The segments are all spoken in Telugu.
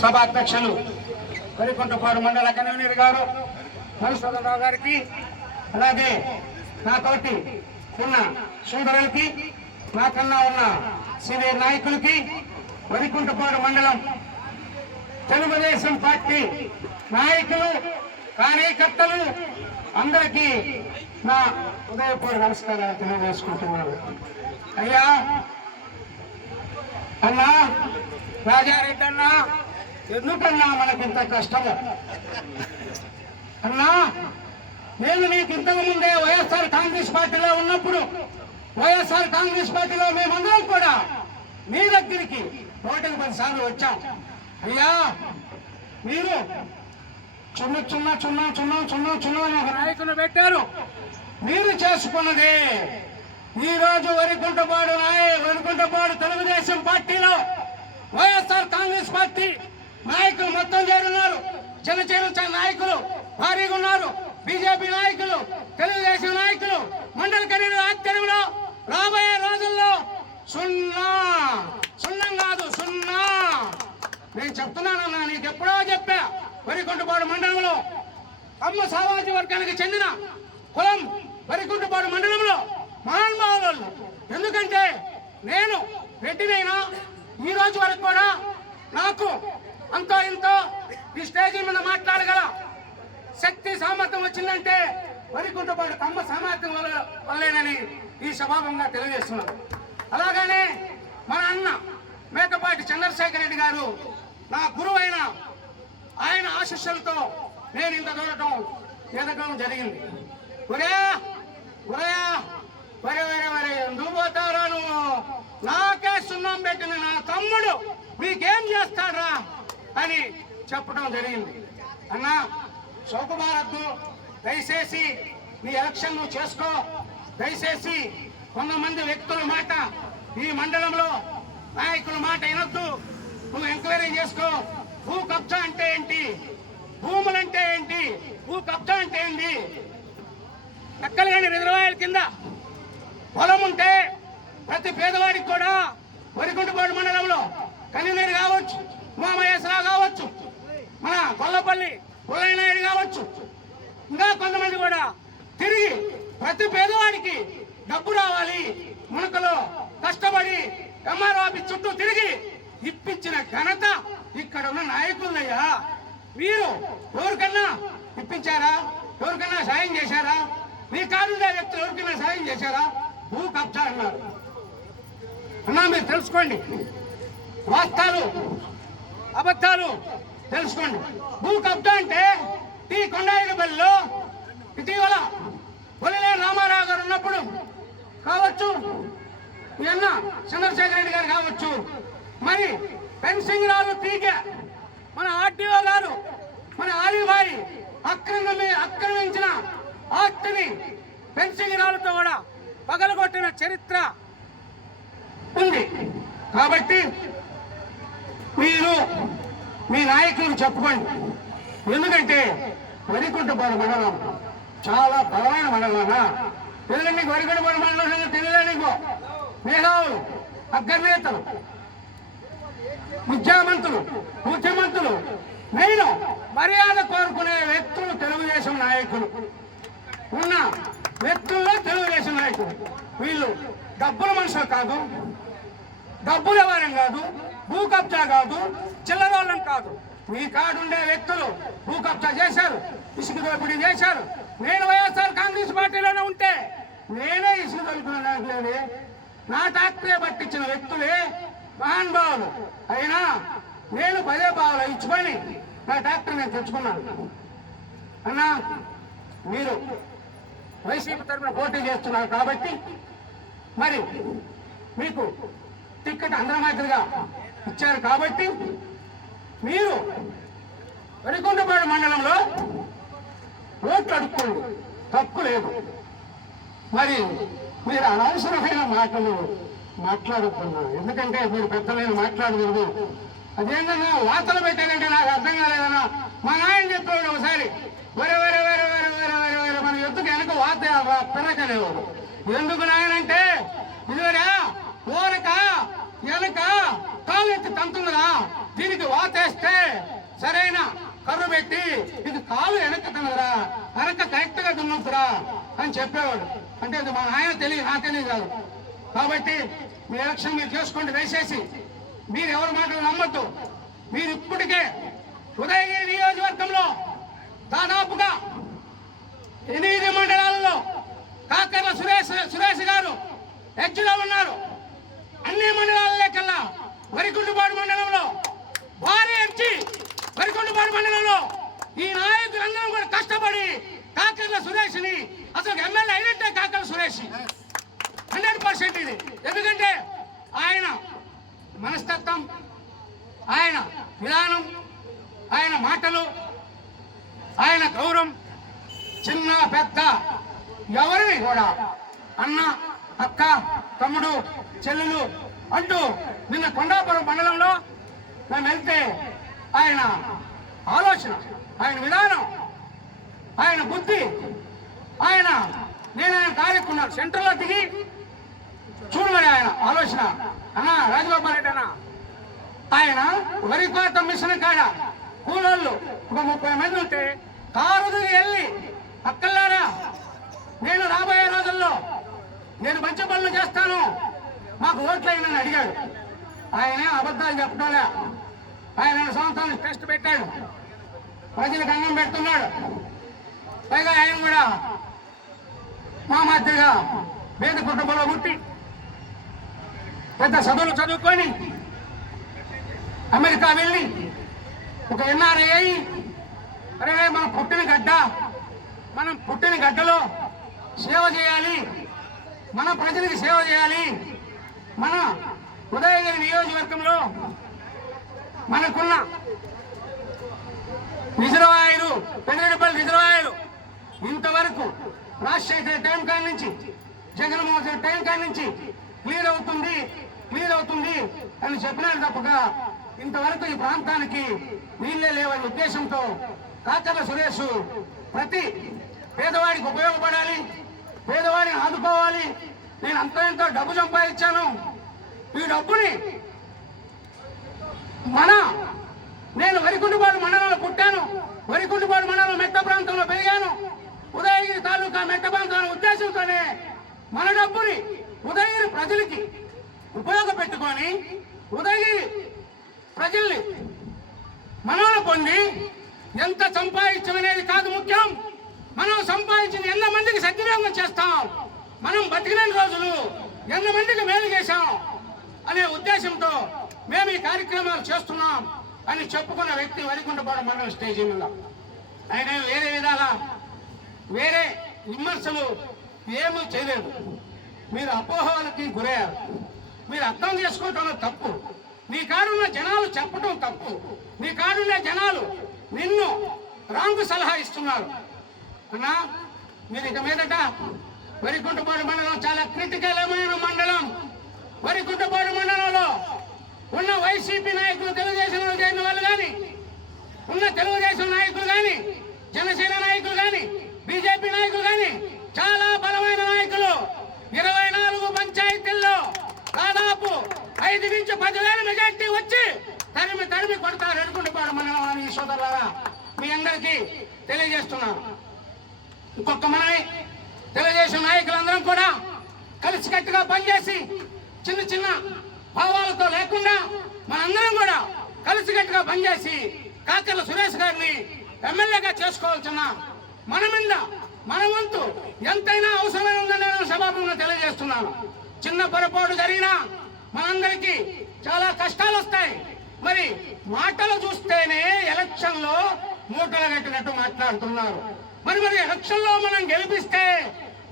సభాధ్యక్షులు వరికుంటపాడు మండల కన్వీనర్ గారు మధుసూదనరావు గారికి అలాగే నాతోటి ఉన్న సోదరులకి నాకన్నా ఉన్న సీనియర్ నాయకులకి వరికుంటపాడు మండలం తెలుగుదేశం పార్టీ నాయకులు కార్యకర్తలు అందరికీ నా ఉదయపూర్వ నమస్కారాలు తెలియజేసుకుంటున్నాను. అయ్యా అన్నా రాజారెడ్డి అన్నా ఎందుకన్నా మనకు ఇంత కష్టము? అన్నా నేను నీకు ఇంతకు ముందే వైఎస్ఆర్ కాంగ్రెస్ పార్టీలో ఉన్నప్పుడు వైఎస్ఆర్ కాంగ్రెస్ పార్టీలో మేమందరం కూడా మీ దగ్గరికి నూటకి పది సార్లు వచ్చాం. అయ్యా మీరు చిన్న చిన్న చిన్న చిన్న చిన్న చిన్న అని ఒక నాయకులు పెట్టారు. మీరు చేసుకున్నది ఈ రోజు వరికుంటపాడు నాయ వరికుంటపాడు తెలుగుదేశం పార్టీలో వైఎస్ఆర్ కాంగ్రెస్ పార్టీ నాయకులు మొత్తం చేరున్నారు. చిన్న నాయకులు భారీగా ఉన్నారు. బీజేపీ నాయకులు తెలుగుదేశం నాయకులు మండల కరీరు ఆధ్వర్యంలో రాబోయే రోజుల్లో సున్నా. సున్నం కాదు సున్నా. నేను చెప్తున్నానన్నా నీకు ఎప్పుడో చెప్పా. వరికుంటపాడు మండలంలో అమ్మ సామాజిక వర్గానికి చెందిన కులం వరికుంటపాడు మండలంలో మహానుభావులు ఎందుకంటే నేను రెడ్డినైనా ఈ రోజు వరకు కూడా నాకు అంతో ఇంతో ఈ స్టేజీ మీద మాట్లాడగల శక్తి సామర్థ్యం వచ్చిందంటే వరికుంటపాడు కమ్మ సామర్థ్యం వల్ల వల్లేనని ఈ సభాభంగా తెలియజేస్తున్నాను. అలాగనే మన అన్న మేకపాటి చంద్రశేఖర్ రెడ్డి గారు నా గురువైన ఆయన ఆశీస్సులతో నేను ఇంత దూరటం ఎదగడం జరిగింది. ఒరే ఒరే వరే వరే వరే ఎందుకు పోతారా నువ్వు? నాకే సున్నం పెట్టిన నా తమ్ముడు మీకేం చేస్తాడ్రా? అని చెప్పడం జరిగింది. అన్నా చౌకబారద్దు దయచేసి నీ ఎలక్షన్ నువ్వు చేసుకో. దయచేసి కొంతమంది వ్యక్తుల మాట ఈ మండలంలో నాయకుల మాట వినొద్దు. నువ్వు ఎంక్వైరీ చేసుకో. భూ కబ్జా అంటే ఏంటి? భూములంటే ఏంటి? భూ కబ్జా అంటే ఏంటి ఎక్కలేని రిజర్వాయర్ కింద పొలం ఉంటే ప్రతి పేదవాడికి కూడా వరికుంటపాడు మండలంలో కన్నీరు కావచ్చు. ఉమామహేశ్వరరావు కావచ్చు. మన గొల్లపల్లి పుల్లయ్యనాయుడు కావచ్చు. ఇంకా కొంతమంది కూడా తిరిగి ప్రతి పేదవాడికి డబ్బు రావాలి. మునకలో కష్టపడి ఎంఆర్ఓ ఆఫీస్ చుట్టూ తిరిగి ఇప్పించిన ఘనత ఇక్కడ ఉన్న నాయకులయ్యా వీరు ఎవరికన్నా ఇప్పించారా? ఎవరికన్నా సాయం చేశారా? మీ కాడుండే వ్యక్తులు ఎవరికైనా సాయం చేశారా? భూ కబ్జా అన్నారు. అన్నా మీరు తెలుసుకోండి. వాస్తాలు అబద్ధాలు తెలుసుకోండి. భూ కబ్జా అంటే టీ కొండాయిలపల్లిలో ఇటీవల పొలినే రామారావు గారు ఉన్నప్పుడు కావచ్చు మీ అన్న చంద్రశేఖర రెడ్డి గారు కావచ్చు. మరి పెన్సింగ్ రాలు తీకే మన ఆర్టీఓ గారు మన ఆలీబాయి అక్రమ ఆక్రమించిన ఆస్తిని పెన్సింగ్ రాళ్ళతో కూడా పగలగొట్టిన చరిత్ర ఉంది. కాబట్టి మీరు మీ నాయకులకు చెప్పుకోండి ఎందుకంటే వరికుంటపాడు మండలం చాలా బలమైన మండలమా తెలియదు నీకు వరికుంటపాడు మండలం తెలియదా నీకు? మేధావులు అగ్రనేతలు విద్యామంతులు ముఖ్యమంత్రులు నేను మర్యాద కోరుకునే వ్యక్తులు తెలుగుదేశం నాయకులు. ఉన్న వ్యక్తుల్లో తెలుగుదేశం నాయకులు. వీళ్ళు డబ్బుల మనుషులు కాదు డబ్బుల వ్యవహారం కాదు భూ కబ్జా కాదు చిల్లరోళ్ళం కాదు. మీ కాడుండే వ్యక్తులు భూ కబ్జా చేశారు ఇసుక దోపిడీ చేశారు. నేను వైఎస్ఆర్ కాంగ్రెస్ పార్టీలోనే ఉంటే నేనే ఇసుక దొరుకుతున్న నా టాక్టరే పట్టించిన వ్యక్తులే మహానుభావులు అయినా నేను పదే భావాలు ఇచ్చుకొని నా డాక్టర్ నేను తెచ్చుకున్నాను. అన్నా మీరు వైసీపీ తరఫున పోటీ చేస్తున్నారు కాబట్టి మరి మీకు టికెట్ అందరం మాదిరిగా ఇచ్చారు కాబట్టి మీరు వరికొండపాడు మండలంలో ఓట్లు అడుక్కోండి తప్పు లేదు. మరి మీరు అనవసరమైన మాటలు మాట్లాడుతున్నారు ఎందుకంటే మీరు పెద్దలైన మాట్లాడకూడదు. అదేంటన్నా వార్తలు పెట్టారంటే నాకు అర్థం కాలేదన్నా మా నాయన చెప్పాడు ఒకసారి వరే వరే వరే వరే వరే వరే వరే మన ఎందుకు వెనక వాత పెరగలేవు ఎందుకు నాయనంటే ఊరక దీనికి వాతేస్తే సరైన కర్రు పెట్టి ఇది కాలు వెనక్కి తినదురా వెనక కరెక్ట్గా దున్నొద్దురా అని చెప్పేవాడు. అంటే అది మా ఆయన తెలియదు నా తెలియదు కాదు. కాబట్టి మీ ఎలక్షన్ మీరు చేసుకోండి వేసేసి. మీరు ఎవరి మాటలు నమ్మద్దు. మీరు ఇప్పటికే ఉదయగిరి నియోజక దాదాపుగా ఎనిమిది మండలాలలో కాకర్ల సురేష్ సురేష్ గారు హెచ్చులో ఉన్నారు అన్ని మండలాలకల్లా వరికుంటుపాడు మండలంలో భారీ హెచ్చి వరికుంటుపాడు మండలంలో ఈ నాయకులందరం కూడా కష్టపడి కాకర్ల సురేష్ని అసలు ఎమ్మెల్యే అయినట్టే కాకర్ల సురేష్ హండ్రెడ్ పర్సెంట్ ఇది. ఎందుకంటే ఆయన మనస్తత్వం ఆయన విధానం ఆయన మాటలు ఆయన గౌరవం చిన్న పెద్ద ఎవరిని కూడా. అన్న అక్క తమ్ముడు చెల్లెలు అంటూ నిన్న కొండాపురం మండలంలో మేము వెళ్తే ఆయన ఆలోచన ఆయన విధానం ఆయన బుద్ధి ఆయన నేను ఆయన కార్యకున్నాను సెంటర్లో దిగి చూడమని ఆయన ఆలోచన. అన్నా రాజగోపాల్ రెడ్డి అన్న ఆయన వరి కోత మిషన్ కాడ కూలోళ్ళు ఒక ముప్పై మంది ఉంటే కారు దిగి వెళ్ళి అక్కల్లారా నేను రాబోయే రోజుల్లో నేను మంచి పనులు చేస్తాను. మాకు ఓట్లు అయినని అడిగాడు. ఆయనే అబద్ధాలు చెప్పడంలే ఆయన సంవత్సరాలు టెస్ట్ పెట్టాడు. ప్రజలకు అన్నం పెడుతున్నాడు. పైగా ఆయన కూడా మా మాదిరిగా పేద కుటుంబంలో పుట్టి పెద్ద చదువులు చదువుకొని అమెరికా వెళ్ళి ఒక ఎన్ఆర్ఐ అయి అరే మనం పుట్టిన గడ్డ మనం పుట్టిన గడ్డలో సేవ చేయాలి మన ప్రజలకు సేవ చేయాలి మన ఉదయగిరి నియోజకవర్గంలో మనకున్న రిజర్వాయరు పెద్దరెడ్డిపల్లి రిజర్వాయరు ఇంతవరకు రాజశేఖర్ టైం కాడ నుంచి జగన్మోహన్ రెడ్డి టైం కాడ నుంచి క్లియర్ అవుతుంది క్లియర్ అవుతుంది అని చెప్పినాడు తప్పక. ఇంతవరకు ఈ ప్రాంతానికి నీళ్ళే లేవని ఉద్దేశంతో కాకర్ల సురేష్ ప్రతి పేదవాడికి ఉపయోగపడాలి పేదవాడిని ఆదుకోవాలి. నేను అంత ఎంతో డబ్బు సంపాదించాను. ఈ డబ్బుని మన నేను వరికుంటుపాడు మండలంలో పుట్టాను. వరికుంటుపాడు మండలం మెట్ట ప్రాంతంలో పెరిగాను. ఉదయగిరి తాలూకా మెట్ట ఉద్దేశంతోనే మన డబ్బుని ఉదయగిరి ప్రజలకి ఉపయోగపెట్టుకొని ఉదయగిరి ప్రజల్ని మనలో పొంది ఎంత సంపాదించమనేది కాదు ముఖ్యం. మనం సంపాదించిన ఎంత మందికి సద్వినియోగం చేస్తాం. మనం బతికిన రోజులు ఎంత మందికి మేలు చేశాం అనే ఉద్దేశంతో మేము ఈ కార్యక్రమాలు చేస్తున్నాం అని చెప్పుకున్న వ్యక్తి వరికుంటపాడు మనం స్టేజ్ మీద. ఆయన వేరే విధాల వేరే విమర్శలు ఏమీ చేయలేదు. మీరు అపోహలకి గురయ్యారు. మీరు అర్థం చేసుకోవటం తప్పు. నీ కాడున్న జనాలు చెప్పటం తప్పు. నీ కాడున్న జనాలు నిన్ను రాంగ్ సలహా ఇస్తున్నారు. అన్నా మీరు ఇక మీదట వరికుంటపాడు మండలం చాలా క్రిటికలమైన మండలం. వరికుంటపాడు మండలంలో ఉన్న వైసీపీ నాయకులు తెలుగుదేశం చేరిన వాళ్ళు కానీ ఉన్న తెలుగుదేశం నాయకులు కానీ జనసేన నాయకులు కానీ బీజేపీ నాయకులు కానీ చాలా బలమైన నాయకులు. ఇరవై నాలుగు పంచాయతీల్లో దాదాపు ఐదు నుంచి పదివేల మెజార్టీ వచ్చి తరిమి తరిమి కొడతారు ఎడుకుంటుపాడు మండలం సోదరులారా. మీ అందరికీ తెలియజేస్తున్నాను ఇంకొక మనవి తెలుగుదేశం నాయకులందరం కూడా కలిసికట్టుగా పనిచేసి చిన్న చిన్న భావాలతో లేకుండా మనందరం కూడా కలిసికట్టుగా పనిచేసి కాకర్ల సురేష్ గారిని ఎమ్మెల్యేగా చేసుకోవాల్సిన మన మీద మన వంతు ఎంతైనా అవసరమై ఉందని నేను సభాపంగా తెలియజేస్తున్నాను. చిన్న పొరపాటు జరిగినా మనందరికీ చాలా కష్టాలు వస్తాయి మరి మాటలు చూస్తేనే ఎలక్షన్లో మూటలు కట్టినట్టు మాట్లాడుతున్నారు. మరి మరి ఎలక్షన్లో మనం గెలిపిస్తే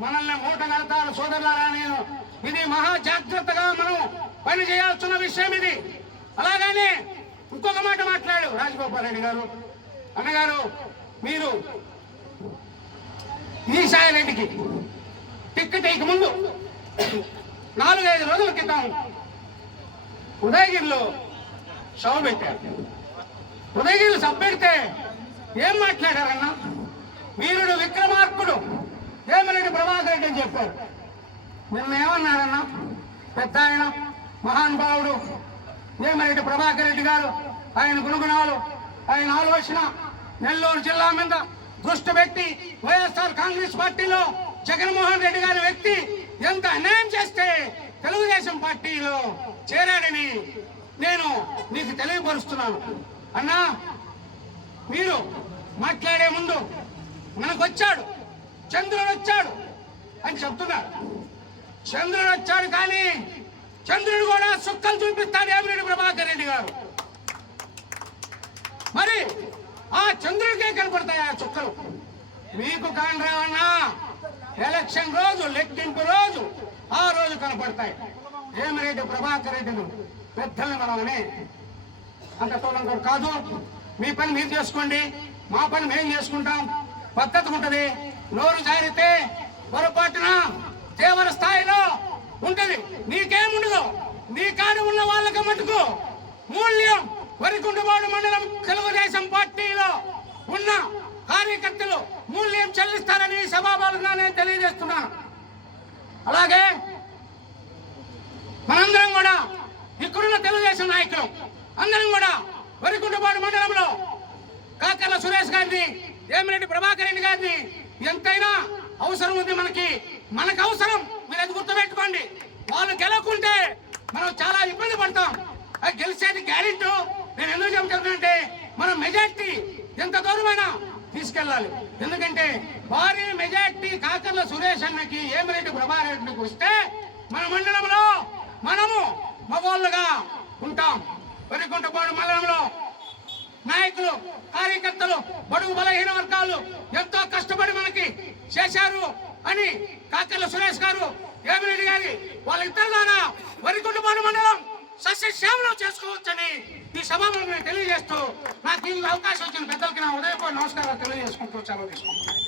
మనల్ని మూట కడతారు సోదరులారా నేను. ఇది మహా జాగ్రత్తగా మనం పని చేయాల్సిన విషయం ఇది. అలాగనే ఇంకొక మాట మాట్లాడు రాజగోపాల్ రెడ్డి గారు. అన్నగారు మీరు ఈసాయి రెడ్డికి టిక్కెట్ ఇక ముందు నాలుగైదు రోజుల క్రితం ఉదయగిరిలో సభ పెట్టారు. ఉదయగిరి సభ పెడితే ఏం మాట్లాడారన్నా? వీరుడు విక్రమార్కుడు వేమరెడ్డి ప్రభాకర్ రెడ్డి అని చెప్పారు. నిన్న ఏమన్నారన్నా? పెద్ద ఆయన మహానుభావుడు వేమరెడ్డి ప్రభాకర్ రెడ్డి గారు ఆయన గుణగుణాలు ఆయన ఆలోచన నెల్లూరు జిల్లా మీద దృష్టి పెట్టి వైఎస్ఆర్ కాంగ్రెస్ పార్టీలో జగన్మోహన్ రెడ్డి గారి వ్యక్తి ఎంత అన్యాయం చేస్తే తెలుగుదేశం పార్టీలో చేరాడని నేను నీకు తెలియపరుస్తున్నాను. అన్నా మీరు మాట్లాడే ముందు మనకు వచ్చాడు చంద్రుడు వచ్చాడు అని చెప్తున్నారు. చంద్రుడు వచ్చాడు కానీ చంద్రుడు కూడా సుక్కలు చూపిస్తాడు ఏమిరెడ్డి ప్రభాకర్ రెడ్డి గారు. మరి ఆ చంద్రుడికే కనపడతాయి ఆ చుక్కలు? మీకు కాని రావన్నా? ఎలక్షన్ రోజు లెక్కింపు రోజు ఆ రోజు కనపడతాయి. ఏమిరెడ్డి ప్రభాకర్ రెడ్డిను పెద్దల్ని మనమని అంత తోలం కూడా కాదు. మీ పని మీరు చేసుకోండి. మా పని మేము చేసుకుంటాం. పద్ధతి ఉంటుంది. నోరు జారితే పొరపాటున తీవ్ర స్థాయిలో ఉంటుంది. నీకేముండదు? నీ కాడ ఉన్న వాళ్ళకి మటుకు మూల్యం. వరికుండబాడు మండలం తెలుగుదేశం పార్టీలో ఉన్న కార్యకర్తలు మూల్యం చెల్లిస్తారని సభాబాలుగా నేను తెలియజేస్తున్నాను. అలాగే మనందరం కూడా ఇక్కడున్న తెలుగుదేశం నాయకులు అందరం కూడా వరికుంటపాడు మండలంలో కాకర్ల సురేష్ గారిని వేమిరెడ్డి ప్రభాకర్ రెడ్డి గారిని ఎంతైనా అవసరం ఉంది మనకి మనకు అవసరం మీరు అది గుర్తుపెట్టుకోండి. వాళ్ళు గెలవకుంటే మనం చాలా ఇబ్బంది పడతాం. అది గెలిచేది గ్యారెంటీ. నేను ఎందుకు చెబుతున్నానంటే మనం మెజార్టీ ఎంత దూరమైనా తీసుకెళ్ళాలి. ఎందుకంటే భారీ మెజార్టీ కాకర్ల సురేష్ అన్నకి ఏమిరెడ్డి ప్రభాకర్ రెడ్డికి వస్తే మన మండలంలో మనము మగోళ్ళుగా ఉంటాం. వరికుంటపాడు మండలంలో నాయకులు కార్యకర్తలు బడుగు బలహీన వర్గాలు ఎంతో కష్టపడి మనకి చేశారు అని కాకర్ల సురేష్ గారు ఏమిరెడ్డి గారి వాళ్ళ ఇద్దరు ద్వారా వరికుంటపాడు మండలం సస్యశ్యామలం చేసుకోవచ్చని ఈ సభలో నేను తెలియజేస్తూ నాకు ఈ అవకాశం వచ్చిన పెద్దలకి నా ఉదయపూర్ నమస్కారాలు తెలియజేసుకుంటూ సెలవు తీసుకుంటున్నాను.